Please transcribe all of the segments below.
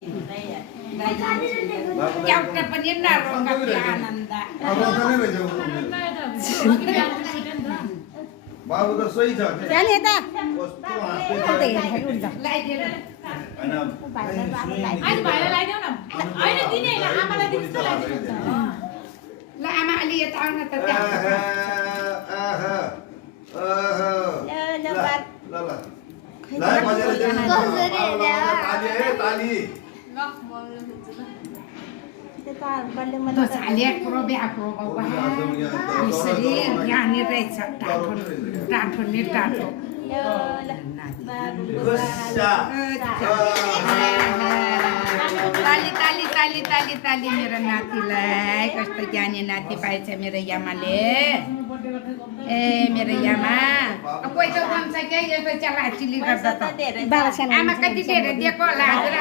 एउटा पनि आनन्द बाबु त सही छ जाने त ल आमा अलि यता आउन त झालेको ब्याएको यसरी यहाँनिर रहेछ टाठो नि टाठो ताली ताली ताली ताली ताली मेरो नातिलाई कस्तो ज्ञानी नाति पाएछ मेरो यामाले ए मेरो यामा कोही त भन्छ क्या यस्तो चलाचिली गर्दा त आमा कति धेरै दिएको होला हजुर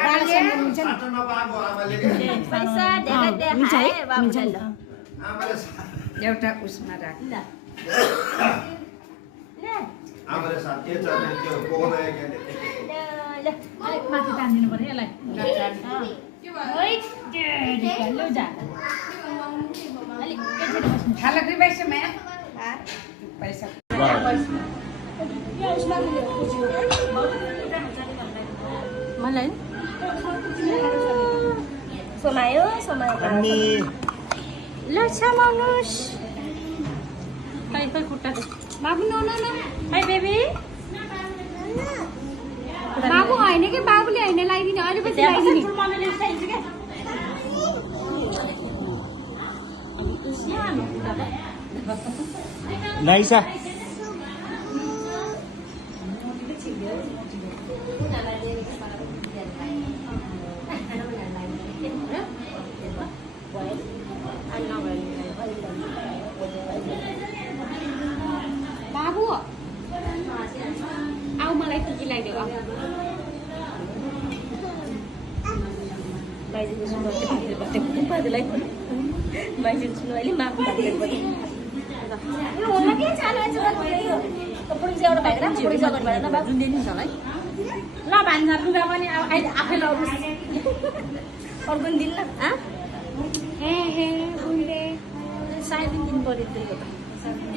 एउटा उसमा राख आमाले साथ के छ त्यो पोगो माथि तान्दिनु पर्यो यसलाई खाला कि पैसा माया पैसा मलाई समायो ल समाउनुस् खै खुट्टा बाबु न है बेबी बाबु होइन कि बाबुले होइन लगाइदिने अहिले पछि लगाइदिने नाइसा बाबु आऊ मलाई कुकी लगाइदेऊ ल भान्जा लुगा पनि अहिले आफै लगाउनु अर्को दिन ल ए हे उहिले सायद दिन पर्यो त्यही हो